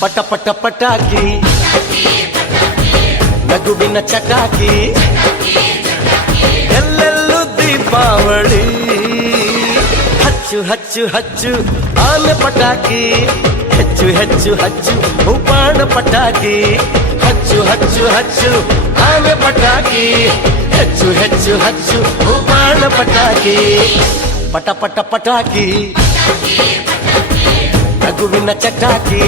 ಪಟ ಪಟ ಪಟಾಕಿ ನಗುವಿನ ಚಟಾಕಿ ಎಲ್ಲೆಲ್ಲೂ ದೀಪಾವಳಿ ಹಚ್ಚು ಹಚ್ಚು ಹಚ್ಚು ಆನೆ ಪಟಾಕಿ ಹೆಚ್ಚು ಹೆಚ್ಚು ಹಚ್ಚು ಬಾಣ ಪಟಾಕಿ ಹಚ್ಚು ಹಚ್ಚು ಹಚ್ಚು ಆನೆ ಪಟಾಕಿ ಹೆಚ್ಚು ಹೆಚ್ಚು ಹಚ್ಚು ಬಾಣ ಪಟಾಕಿ ಪಟ ಪಟ ಪಟಾಕಿ ನಗುವಿನ ಚಟಾಕಿ